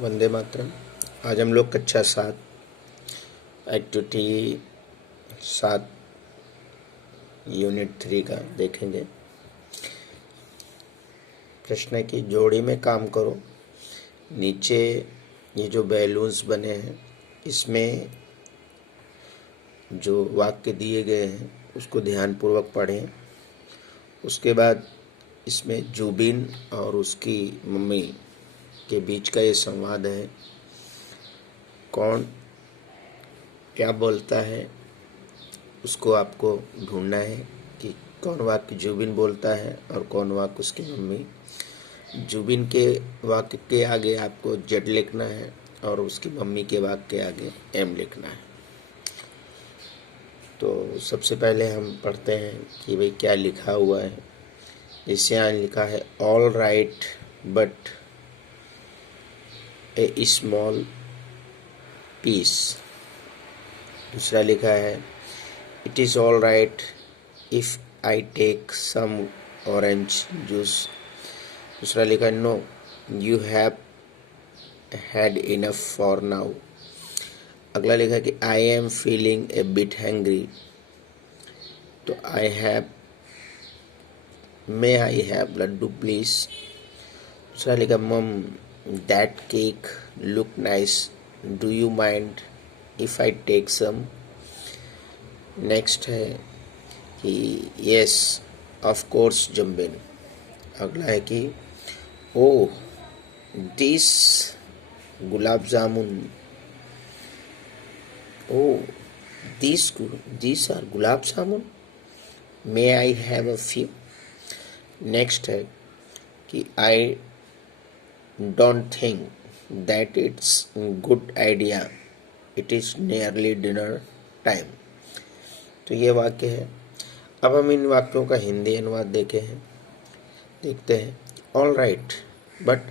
वंदे मातरम। आज हम लोग कक्षा 7 एक्टिविटी 7 यूनिट 3 का देखेंगे। प्रश्न है कि जोड़ी में काम करो। नीचे ये जो बैलून्स बने हैं इसमें जो वाक्य दिए गए हैं उसको ध्यानपूर्वक पढ़ें। उसके बाद इसमें जुबिन और उसकी मम्मी के बीच का ये संवाद है। कौन क्या बोलता है उसको आपको ढूंढना है कि कौन वाक्य जुबिन बोलता है और कौन वाक्य उसकी मम्मी। जुबिन के वाक्य के आगे आपको जेड लिखना है और उसकी मम्मी के वाक्य के आगे एम लिखना है। तो सबसे पहले हम पढ़ते हैं कि भाई क्या लिखा हुआ है। जैसे यहाँ लिखा है all right but a small piece. दूसरा लिखा है it is all right if I take some orange juice. दूसरा लिखा है no you have had enough for now. अगला लिखा है कि I am feeling a bit hungry. तो may I have laddu please. दूसरा लिखा mm that cake look nice do you mind if I take some. Next है कि यस ऑफ कोर्स जम्बिन। अगला है कि oh this gulab jamun. Oh this are gulab jamun. May I have a few. Next है कि I don't think that it's good idea it is nearly dinner time. तो ये वाक्य है। अब हम इन वाक्यों का हिंदी अनुवाद देखते हैं। All right but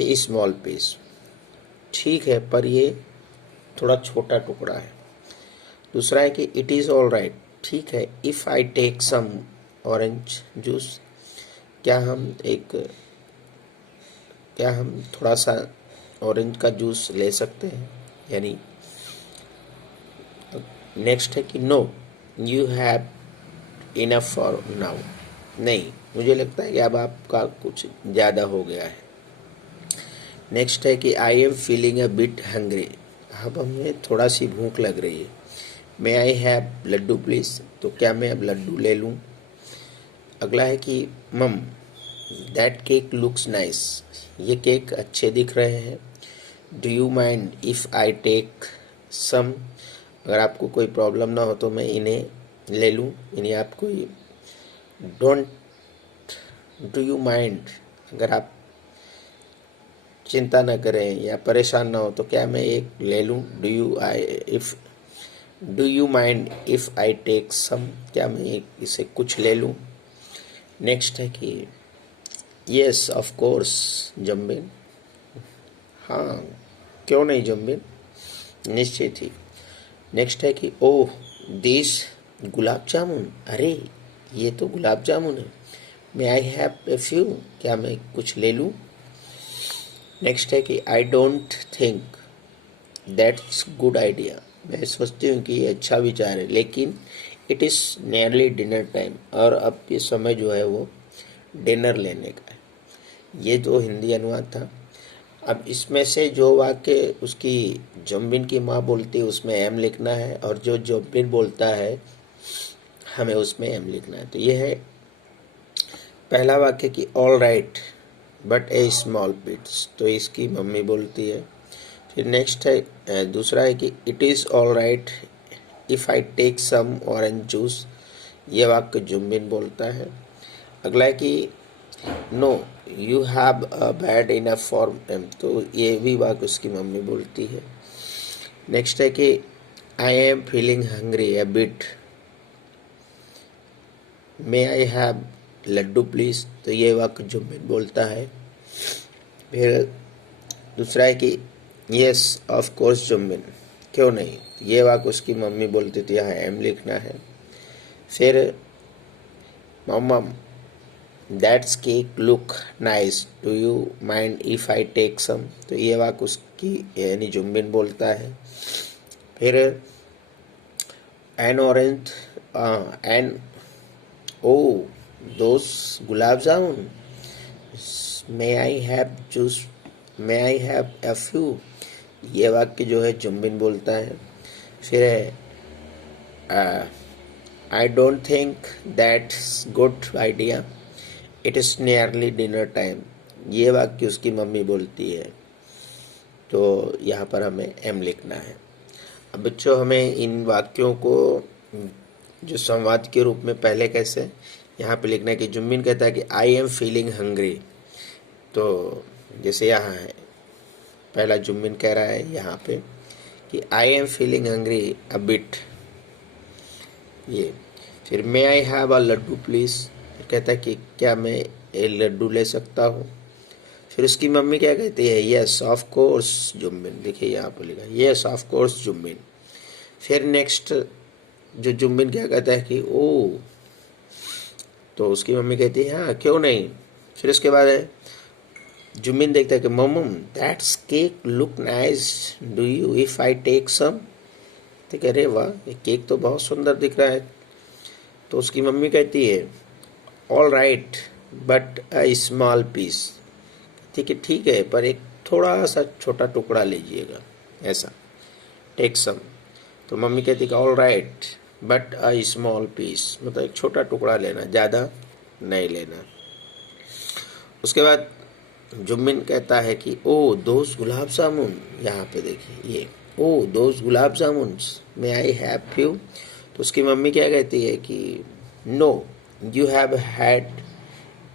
a small piece. ठीक है पर ये थोड़ा छोटा टुकड़ा है। दूसरा है कि इट इज़ ऑल राइट ठीक है if I take some orange juice. क्या हम थोड़ा सा ऑरेंज का जूस ले सकते हैं यानी। नेक्स्ट है कि no you have enough for now. नहीं मुझे लगता है कि अब आपका कुछ ज़्यादा हो गया है। नेक्स्ट है कि I am feeling a bit hungry. अब हमें थोड़ा सी भूख लग रही है। मे आई हैव लड्डू प्लीज़। तो क्या मैं अब लड्डू ले लूँ। अगला है कि mm that cake looks nice. ये केक अच्छे दिख रहे हैं। Do you mind if I take some. अगर आपको कोई प्रॉब्लम ना हो तो मैं इन्हें ले लूँ। इन्हें आप कोई डोंट डू यू माइंड अगर आप चिंता न करें या परेशान ना हो तो क्या मैं एक ले लूँ। Do you mind if I take some. क्या मैं इसे कुछ ले लूँ। नेक्स्ट है कि यस ऑफ कोर्स जम्बिन। हाँ क्यों नहीं जम्बिन निश्चित ही। नेक्स्ट है कि ओह दिस गुलाब जामुन। अरे ये तो गुलाब जामुन है। मे आई हैव ए फ्यू। क्या मैं कुछ ले लूँ। नेक्स्ट है कि I don't think that's good idea. मैं सोचती हूँ कि ये अच्छा विचार है लेकिन it is nearly dinner time और अब ये समय जो है वो डिनर लेने का है। ये जो हिंदी अनुवाद था। अब इसमें से जो वाक्य उसकी जम्बिन की माँ बोलती है उसमें एम लिखना है और जो जम्बिन बोलता है हमें उसमें एम लिखना है। तो ये है पहला वाक्य कि all right but a small bits. तो इसकी मम्मी बोलती है। फिर नेक्स्ट है दूसरा है कि it is all right if I take some orange juice. ये वाक्य जुम्बिन बोलता है। अगला है कि no you have a bad enough for em. तो ये भी वाक्य उसकी मम्मी बोलती है। नेक्स्ट है कि I am feeling hungry a bit. May I have laddu please. तो ये वाक्य जुम्बिन बोलता है। फिर दूसरा है कि यस ऑफ कोर्स जुम्बिन। क्यों नहीं। ये वाक्य उसकी मम्मी बोलती थी यहाँ एम लिखना है। फिर mamma that's cake look nice, do you mind if I take some. तो ये वाक्य उसकी यानी जुम्बिन बोलता है। फिर एन ऑरेंज एन ओ दोस gulab jamun, may I have juice, may I have a few. ये वाक्य जो है जुम्बिन बोलता है। फिर है I don't think that's good idea, it is nearly dinner time. ये वाक्य उसकी मम्मी बोलती है। तो यहाँ पर हमें एम लिखना है। अब बच्चों हमें इन वाक्यों को जो संवाद के रूप में पहले कैसे यहाँ पे लिखना है कि जुम्बिन कहता है कि आई एम फीलिंग हंग्री। तो जैसे यहाँ है, पहला जुम्बिन कह रहा है यहाँ पे कि I am feeling hungry a bit. ये फिर may I have a laddu please, कहता है कि क्या मैं एक लड्डू ले सकता हूँ। फिर उसकी मम्मी क्या कहती है, यस ऑफ कोर्स जुम्बिन। देखिए यहाँ पर लिखा यस ऑफ कोर्स जुम्बिन। फिर नेक्स्ट जो जुम्बिन क्या कहता है कि ओ, तो उसकी मम्मी कहती है हाँ क्यों नहीं। फिर उसके बाद है जुम्बिन देखता है कि mm that's cake look nice, do you if I take some. तो कह रहे वाह ये केक तो बहुत सुंदर दिख रहा है। तो उसकी मम्मी कहती है all right but a small piece, ठीक है पर एक थोड़ा सा छोटा टुकड़ा लीजिएगा, ऐसा टेक सम। तो मम्मी कहती है all right but a small piece, मतलब एक छोटा टुकड़ा लेना, ज़्यादा नहीं लेना। उसके बाद जुम्बिन कहता है कि ओ दोस्त गुलाब जामुन, यहाँ पे देखिए ये ओ दोस्त गुलाब jamun may I have few. तो उसकी मम्मी क्या कहती है कि no you have had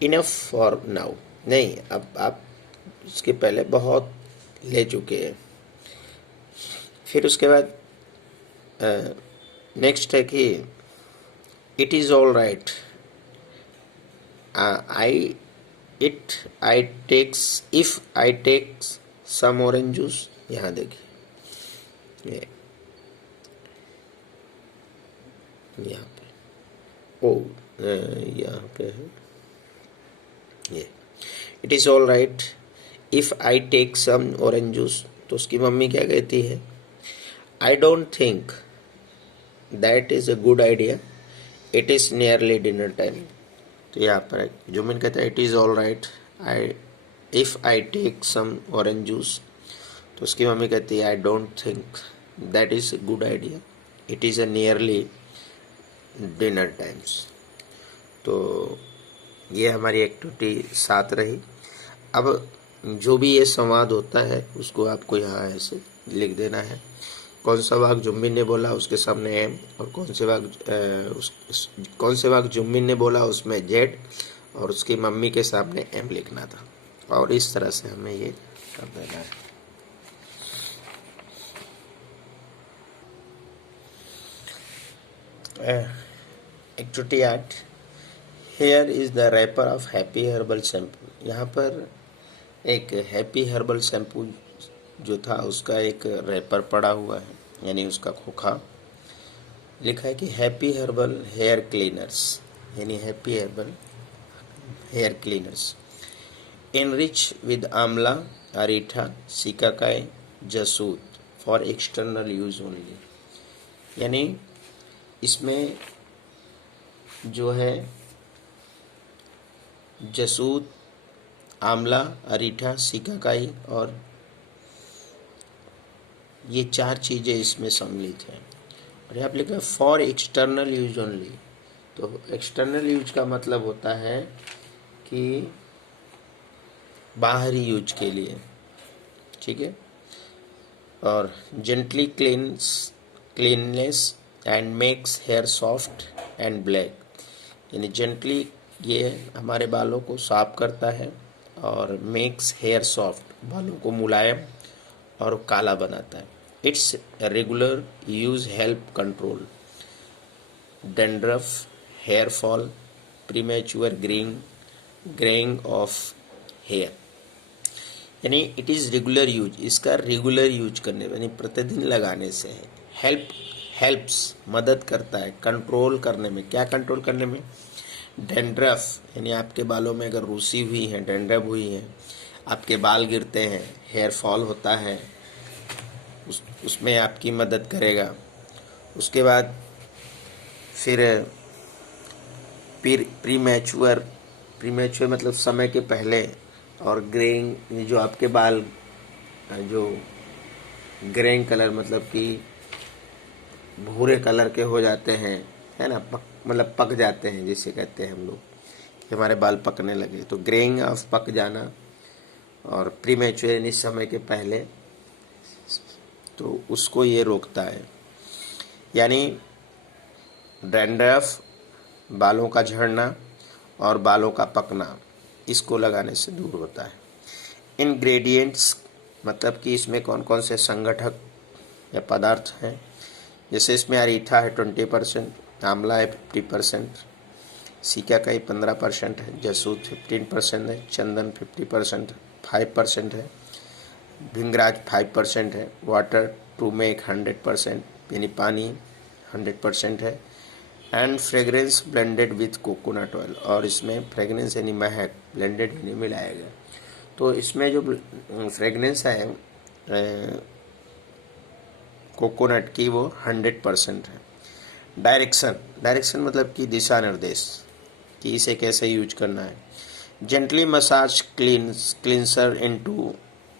enough for now, नहीं अब आप इसके पहले बहुत ले चुके हैं। फिर उसके बाद नेक्स्ट है कि it is all right I it I takes if I takes some orange juice. यहाँ देखिए ये यहाँ पे ओ यहाँ पे है ये it is all right if I take some orange juice. तो उसकी मम्मी क्या कहती है I don't think that is a good idea, it is nearly dinner time. तो यहाँ पर जुम्बिन कहता है it is all right I if I take some orange juice. तो उसकी मम्मी कहती है I don't think that is a good idea, it is a nearly dinner times. तो ये हमारी एक्टिविटी 7 रही। अब जो भी ये संवाद होता है उसको आपको यहाँ ऐसे लिख देना है। कौन सा वाक्य जुम्बिन ने बोला उसके सामने एम, और कौन से वाक्य जुम्बिन ने बोला उसमें जेड, और उसकी मम्मी के सामने एम लिखना था। और इस तरह से हमें ये कर देना है। Activity 8, here is the wrapper of Happy Herbal shampoo. यहाँ पर एक हैप्पी हर्बल शैम्पू जो था उसका एक रैपर पड़ा हुआ है, यानी उसका खोखा। लिखा है कि हैप्पी हर्बल हेयर क्लीनर्स, यानी Happy Herbal hair cleaners enrich with amla, reetha, shikakai, jasud for external use only. यानी इसमें जो है जसूद, आंवला, अरीठा, सिकाकाई और ये 4 चीज़ें इसमें सम्मिलित हैं। और यहाँ पर लिखा है फॉर एक्सटर्नल यूज ओनली। तो एक्सटर्नल यूज का मतलब होता है कि बाहरी यूज के लिए, ठीक है। और gently cleanness and makes hair soft and black, यानी जेंटली ये हमारे बालों को साफ करता है, और मेक्स हेयर सॉफ्ट बालों को मुलायम और काला बनाता है। Its regular use help control dandruff, hair fall, premature greying of hair. यानी इट इज़ रेगुलर यूज, इसका रेगुलर यूज करने यानी प्रतिदिन लगाने से है। हेल्प्स मदद करता है, कंट्रोल करने में, क्या कंट्रोल करने में, डेंड्रफ यानी आपके बालों में अगर रूसी हुई है, डेंड्रफ हुई है, आपके बाल गिरते हैं, हेयर फॉल होता है, उसमें आपकी मदद करेगा। उसके बाद फिर प्रीमैच्योर मतलब समय के पहले, और ग्रेइंग जो आपके बाल जो ग्रेइंग कलर मतलब कि भूरे कलर के हो जाते हैं, है ना, मतलब पक जाते हैं जिसे कहते हैं हम लोग कि हमारे बाल पकने लगे, तो ग्रेइंग ऑफ पक जाना और प्रीमैच्योर यानी समय के पहले, तो उसको ये रोकता है। यानी डैंड्रफ, बालों का झड़ना और बालों का पकना, इसको लगाने से दूर होता है। इंग्रेडिएंट्स मतलब कि इसमें कौन कौन से संगठक या पदार्थ हैं, जैसे इसमें अरीठा है 20%, आंवला है 50%, सीकाकाई 15% है, जसूद 15% है, चंदन 50% 5% है, भिंगराज 5% है, वाटर टू मेक 100% यानी पानी 100% है, and fragrance blended with coconut oil, और इसमें फ्रेगरेंस यानी महक ब्लेंडेड यानी मिलाया गया। तो इसमें जो फ्रेगरेंस है कोकोनट की वो 100% है। डायरेक्शन मतलब कि दिशा निर्देश कि इसे कैसे यूज करना है। Gently massage cleanser into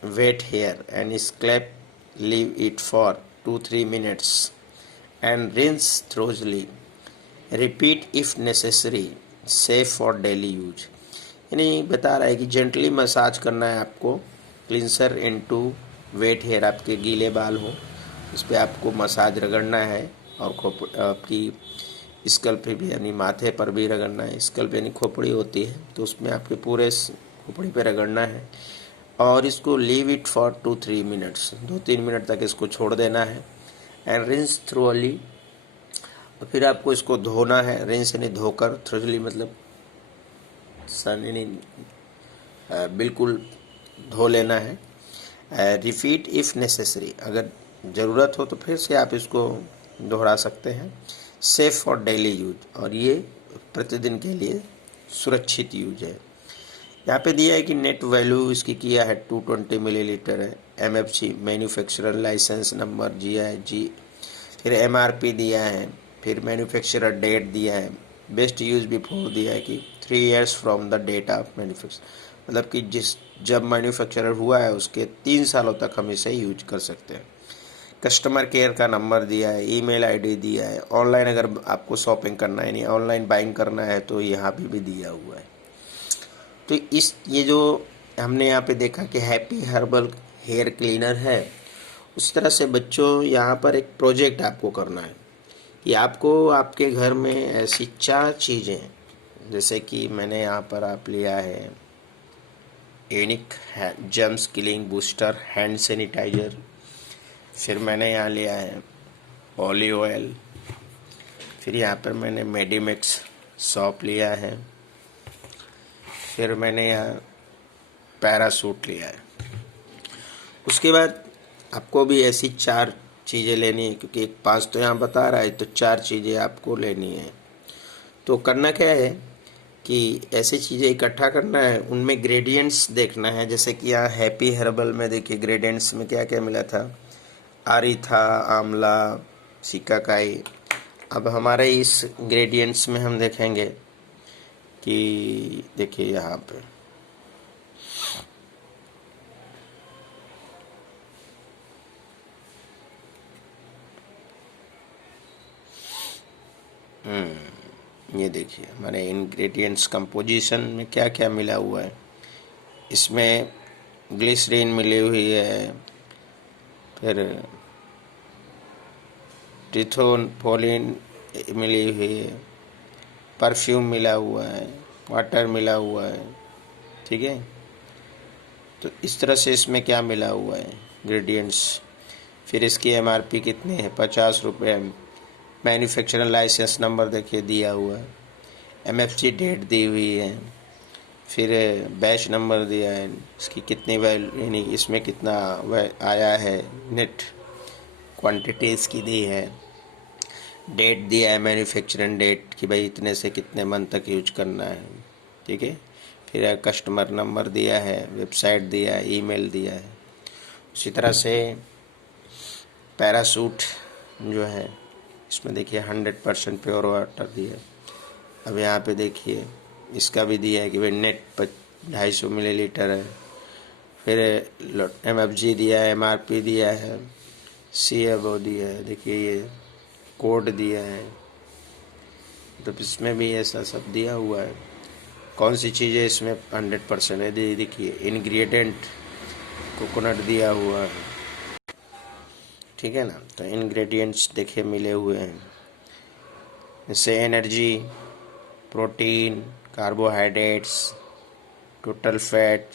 wet hair and scalp, leave it for 2-3 minutes and rinse thoroughly, repeat if necessary, safe for daily use. यानी बता रहा है कि जेंटली मसाज करना है आपको, क्लींसर इनटू वेट हेयर, आपके गीले बाल हो उस पर आपको मसाज रगड़ना है, और आपकी स्कल्प पे भी यानी माथे पर भी रगड़ना है। स्कल्प यानी खोपड़ी होती है, तो उसमें आपके पूरे खोपड़ी पे रगड़ना है, और इसको leave it for 2-3 minutes, 2-3 minute तक इसको छोड़ देना है। एंड रिंस थ्रोली, और फिर आपको इसको धोना है, रिंस यानी धोकर, थ्रोली मतलब सन यानी बिल्कुल धो लेना है। रिपीट इफ़ नेसेसरी, अगर ज़रूरत हो तो फिर से आप इसको दोहरा सकते हैं। सेफ फॉर डेली यूज, और ये प्रतिदिन के लिए सुरक्षित यूज है। यहाँ पे दिया है कि नेट वैल्यू इसकी किया है 220 मिलीलीटर है, MFG मैन्युफैक्चरर लाइसेंस नंबर दिया है जी, फिर MRP दिया है, फिर मैन्युफैक्चरर डेट दिया है, बेस्ट यूज बिफोर दिया है कि 3 years from the date of manufacture, मतलब कि जब मैन्युफैक्चरर हुआ है उसके 3 सालों तक हम इसे यूज कर सकते हैं। कस्टमर केयर का नंबर दिया है, ईमेल आईडी दिया है, ऑनलाइन अगर आपको शॉपिंग करना है यानी ऑनलाइन बाइंग करना है तो यहाँ पे भी दिया हुआ है। तो ये जो हमने यहाँ पे देखा कि हैप्पी हर्बल हेयर क्लीनर है, उस तरह से बच्चों यहाँ पर एक प्रोजेक्ट आपको करना है कि आपको आपके घर में ऐसी 4 चीज़ें, जैसे कि मैंने यहाँ पर आप लिया है unique germs killing booster hand sanitiser, फिर मैंने यहाँ लिया है ऑलिव ऑयल, फिर यहाँ पर मैंने मेडिमिक्स सॉप लिया है, फिर मैंने यहाँ पैरासूट लिया है। उसके बाद आपको भी ऐसी 4 चीज़ें लेनी है, क्योंकि 5 तो यहाँ बता रहा है, तो 4 चीज़ें आपको लेनी है। तो करना क्या है कि ऐसी चीज़ें इकट्ठा करना है, उनमें ग्रेडियंट्स देखना है। जैसे कि यहाँ हैप्पी हर्बल में देखिए ग्रेडियंट्स में क्या क्या मिला था, आरीथा, आंवला, सीकाकाई। अब हमारे इस ग्रेडियंट्स में हम देखेंगे कि देखिए यहाँ पे ये देखिए हमारे इंग्रेडिएंट्स कंपोजिशन में क्या क्या मिला हुआ है। इसमें ग्लिसरीन मिली हुई है, फिर ट्रिथोनफोलिन मिली हुई है, परफ्यूम मिला हुआ है, वाटर मिला हुआ है, ठीक है। तो इस तरह से इसमें क्या मिला हुआ है इंग्रेडिएंट्स। फिर इसकी MRP कितनी है, 50 रुपये। मैन्युफैक्चरर लाइसेंस नंबर देखिए दिया हुआ है, MFG डेट दी हुई है, फिर बैच नंबर दिया है, इसकी कितनी वैल्यू यानी इसमें कितना आया है, नेट क्वांटिटी इसकी दी है। डेट दिया है, मैन्युफैक्चरिंग डेट कि भाई इतने से कितने मंथ तक यूज करना है, ठीक है। फिर कस्टमर नंबर दिया है, वेबसाइट दिया है, ईमेल दिया है। उसी तरह से पैरासूट जो है इसमें देखिए 100% प्योर वाटर दिया है। अब यहाँ पे देखिए इसका भी दिया है कि भाई नेट 250 मिलीलीटर है। फिर MFG दिया है, MRP दिया है, CFO दिया है, देखिए ये कोड दिया है। तो इसमें भी ऐसा सब दिया हुआ है। कौन सी चीज़ें इसमें 100% है, देखिए इंग्रेडिएंट कोकोनट दिया हुआ है, ठीक है ना। तो इंग्रेडिएंट्स देखिए मिले हुए हैं, जैसे energy, protein, carbohydrates, total fat,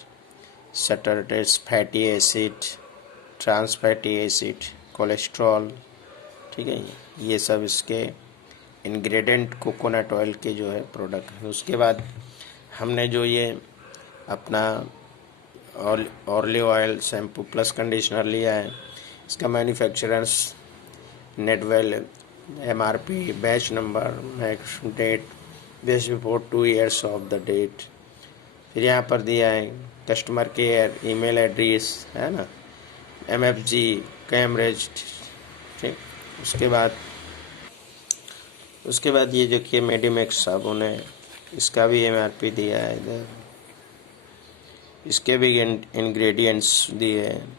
saturated fatty acid, trans fatty acid, cholesterol, ठीक है। ये सब इसके इंग्रेडिएंट कोकोनट ऑयल के जो है प्रोडक्ट है। उसके बाद हमने जो ये अपना olive oil shampoo plus conditioner लिया है, इसका मैन्युफैक्चरर्स, नेटवेल, MRP, batch number, max date, best before 2 years of the date. फिर यहाँ पर दिया है कस्टमर केयर, ईमेल एड्रेस, है ना, MFG, कैमरेज, ठीक। उसके बाद ये जो कि मेडिमिक्स साबुन है, इसका भी MRP दिया है इधर, इसके भी इंग्रेडिएंट्स दिए हैं,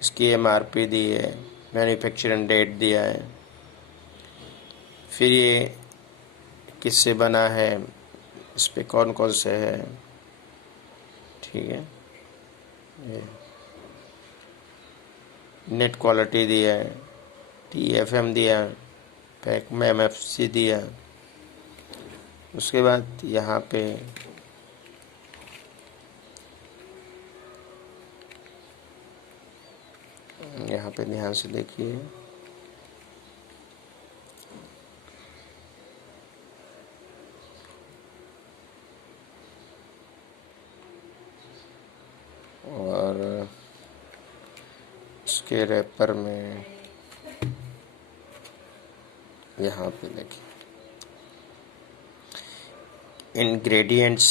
इसकी MRP दी है, मैन्युफैक्चरिंग डेट दिया है। फिर ये किससे बना है, इस पे कौन कौन से है, ठीक है। ये नेट क्वालिटी दिया है, TFM दिया, पैक में MFC दिया। उसके बाद यहाँ पे ध्यान से देखिए, और इसके रैपर में यहाँ पे देखिए इंग्रेडिएंट्स,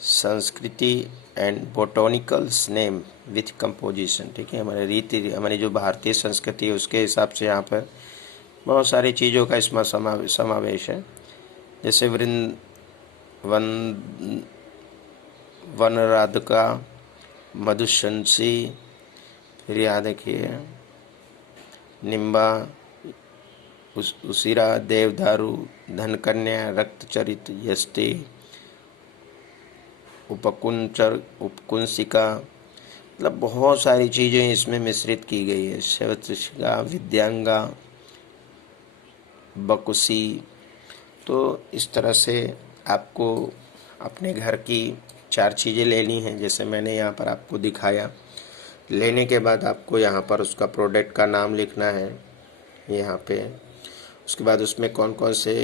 संस्कृति एंड बोटोनिकल्स नेम विथ कंपोजिशन, ठीक है। हमारी जो भारतीय संस्कृति है उसके हिसाब से यहाँ पर बहुत सारी चीज़ों का इसमें समावेश है, जैसे वनराधिका, मधुशंसी, फिर यहाँ देखिए निम्बा, उसिरा, देवदारू, धनकन्या, रक्तचरित, यष्टि, उपकुंसिका, मतलब बहुत सारी चीज़ें इसमें मिश्रित की गई है। शवत्रिका, विद्यांगा, बकुसी। तो इस तरह से आपको अपने घर की 4 चीज़ें लेनी हैं, जैसे मैंने यहाँ पर आपको दिखाया। लेने के बाद आपको यहाँ पर उसका प्रोडक्ट का नाम लिखना है यहाँ पे। उसके बाद उसमें कौन कौन से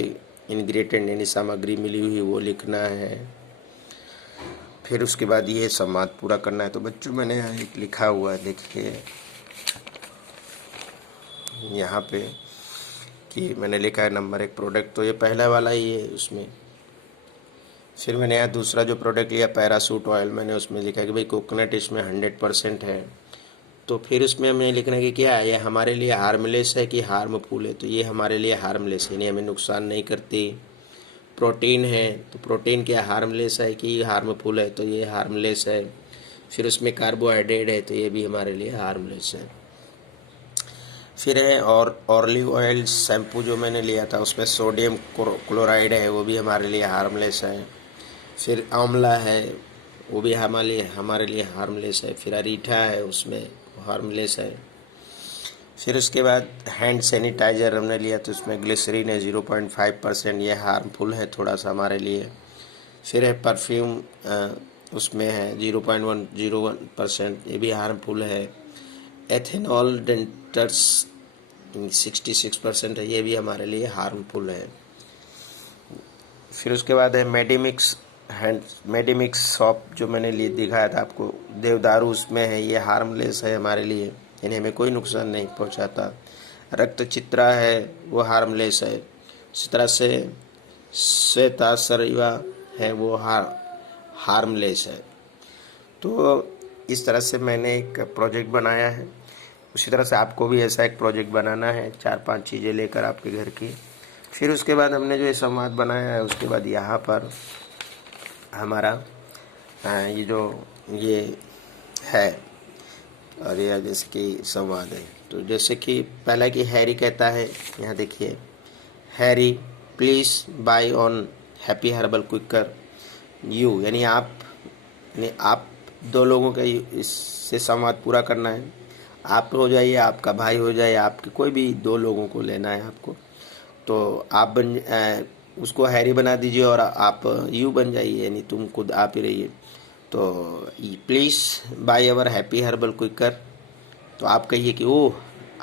इंग्रेडिएंट यानी सामग्री मिली हुई वो लिखना है। फिर उसके बाद ये संवाद पूरा करना है। तो बच्चों मैंने यहाँ एक लिखा हुआ है, देखिए यहाँ पे कि मैंने लिखा है नंबर 1 प्रोडक्ट, तो ये पहला वाला ही है उसमें। फिर मैंने यहाँ दूसरा जो प्रोडक्ट लिया पैरासूट ऑयल, मैंने उसमें लिखा है कि भाई कोकोनट इसमें 100% है। तो फिर उसमें हमें लिखना है कि क्या है, ये हमारे लिए हार्मलेस है कि हार्मफुल है। तो ये हमारे लिए हार्मलेस है, यानी हमें नुकसान नहीं करती। प्रोटीन है तो प्रोटीन क्या हार्मलेस है कि हार्मफुल है, तो ये हार्मलेस है। फिर उसमें कार्बोहाइड्रेट है तो ये भी हमारे लिए हार्मलेस है। फिर है और ऑलिव ऑयल शैम्पू जो मैंने लिया था उसमें सोडियम क्लोराइड है, वो भी हमारे लिए हार्मलेस है। फिर आंवला है वो भी हमारे लिए हार्मलेस है। फिर अरीठा है उसमें हार्मलेस है। फिर उसके बाद हैंड सैनिटाइज़र हमने लिया तो उसमें ग्लिसरीन है 0.5%, ये हार्मफुल है थोड़ा सा हमारे लिए। फिर है परफ्यूम, उसमें है 0.101%, ये भी हार्मफुल है। एथेनॉल डेंटर्स 66% है, ये भी हमारे लिए हार्मफुल है। फिर उसके बाद है मेडिमिक्स सॉप जो मैंने लिए दिखाया था आपको, देवदारू उसमें है, ये हार्मलेस है हमारे लिए, यानी हमें कोई नुकसान नहीं पहुंचाता। रक्त चित्रा है वो हार्मलेस है। इसी तरह से श्वेता सरिवा है वो हार्मलेस है। तो इस तरह से मैंने एक प्रोजेक्ट बनाया है। उसी तरह से आपको भी ऐसा एक प्रोजेक्ट बनाना है, 4-5 चीज़ें लेकर आपके घर की। फिर उसके बाद हमने जो ये संवाद बनाया है, उसके बाद यहाँ पर हमारा ये जो ये है, और ये जैसे कि संवाद है, तो जैसे कि पहला कि हैरी कहता है, यहाँ देखिए, hurry please buy on Happy herbal quicker you, यानी आप 2 लोगों का इससे संवाद पूरा करना है। आप हो जाइए, आपका भाई हो जाए, आपके कोई भी 2 लोगों को लेना है आपको। तो आप उसको हैरी बना दीजिए और आप यू बन जाइए, यानी तुम खुद आप ही रहिए। तो please buy our happy herbal quicker, तो आप कहिए कि oh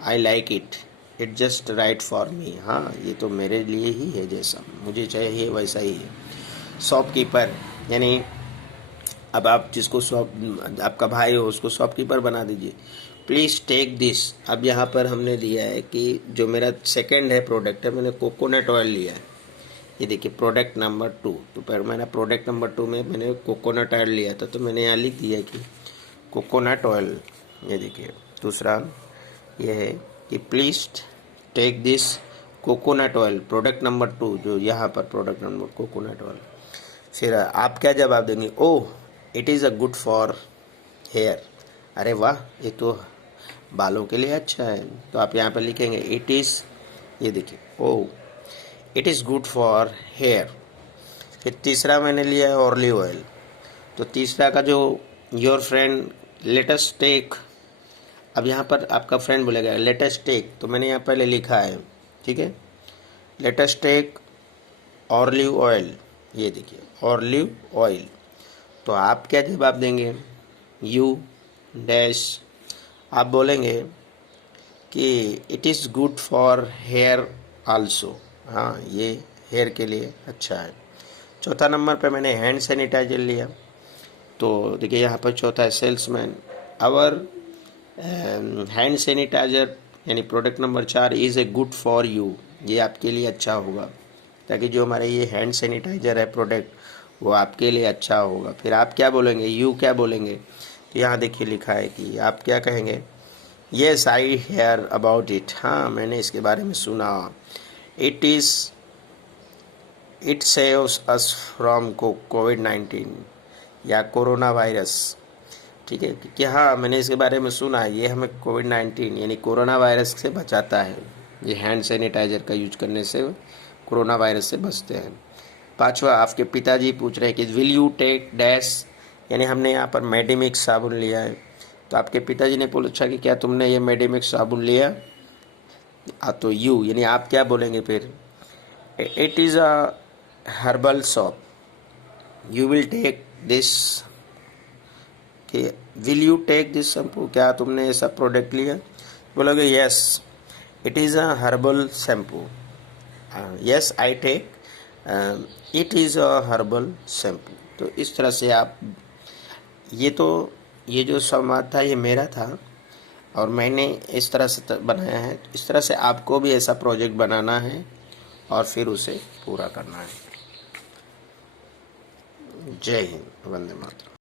I like it just right for me. हाँ, ये तो मेरे लिए ही है, जैसा मुझे चाहिए वैसा ही है। शॉपकीपर, यानी अब आप जिसको आपका भाई हो उसको शॉपकीपर बना दीजिए। Please take this. अब यहाँ पर हमने लिया है कि जो मेरा सेकंड है प्रोडक्ट है, मैंने कोकोनट ऑयल लिया है। ये देखिए प्रोडक्ट नंबर 2। तो पर मैंने प्रोडक्ट नंबर 2 में मैंने कोकोनट ऑयल लिया था, तो मैंने यहाँ लिख दिया कि कोकोनट ऑयल। ये देखिए दूसरा ये है कि please take this coconut oil, product number 2, जो यहाँ पर प्रोडक्ट नंबर कोकोनट ऑयल। फिर आप क्या जवाब देंगे? Oh it is a good for hair. अरे वाह, ये तो बालों के लिए अच्छा है। तो आप यहाँ पर लिखेंगे इट इज़, ये देखिए, oh it is good for hair. फिर तीसरा मैंने लिया है ऑलिव ऑयल। तो तीसरा का जो your friend let us take, अब यहाँ पर आपका फ्रेंड बोलेगा लेट अस टेक, तो मैंने यहाँ पहले लिखा है, ठीक है, let us take olive oil. ये देखिए ऑलिव ऑयल। तो आप क्या जवाब देंगे? यू डैश, आप बोलेंगे कि it is good for hair also. हाँ, ये हेयर के लिए अच्छा है। चौथा नंबर पे मैंने हैंड सैनिटाइजर लिया। तो देखिए यहाँ पर चौथा है सेल्समैन, आवर हैंड सैनिटाइजर, यानी product number 4 is a good for you, ये आपके लिए अच्छा होगा, ताकि जो हमारे ये हैंड सैनिटाइजर है प्रोडक्ट, वो आपके लिए अच्छा होगा। फिर आप क्या बोलेंगे? यू क्या बोलेंगे? तो यहाँ देखिए लिखा है कि आप क्या कहेंगे? Yes I hear about it. हाँ, मैंने इसके बारे में सुना। इट सेव्स अस फ्रॉम कोविड-19 या कोरोना वायरस। ठीक है कि हाँ, मैंने इसके बारे में सुना है, ये हमें कोविड-19 यानी कोरोना वायरस से बचाता है। ये हैंड सैनिटाइजर का यूज करने से कोरोना वायरस से बचते हैं। पांचवा, आपके पिताजी पूछ रहे हैं कि विल यू टेक डैश, यानी हमने यहाँ पर मेडिमिक्स साबुन लिया है। तो आपके पिताजी ने पूछा कि क्या तुमने ये मेडिमिक्स साबुन लिया? तो यू, यानी आप क्या बोलेंगे फिर? It is a herbal soap, you will take this. कि will you take this shampoo, क्या तुमने ऐसा प्रोडक्ट लिया? बोलोगे yes it is a herbal shampoo, yes I take it is a herbal shampoo. तो इस तरह से आप ये जो संवाद था ये मेरा था और मैंने इस तरह से बनाया है। इस तरह से आपको भी ऐसा प्रोजेक्ट बनाना है और फिर उसे पूरा करना है। जय हिंद, वंदे मातरम।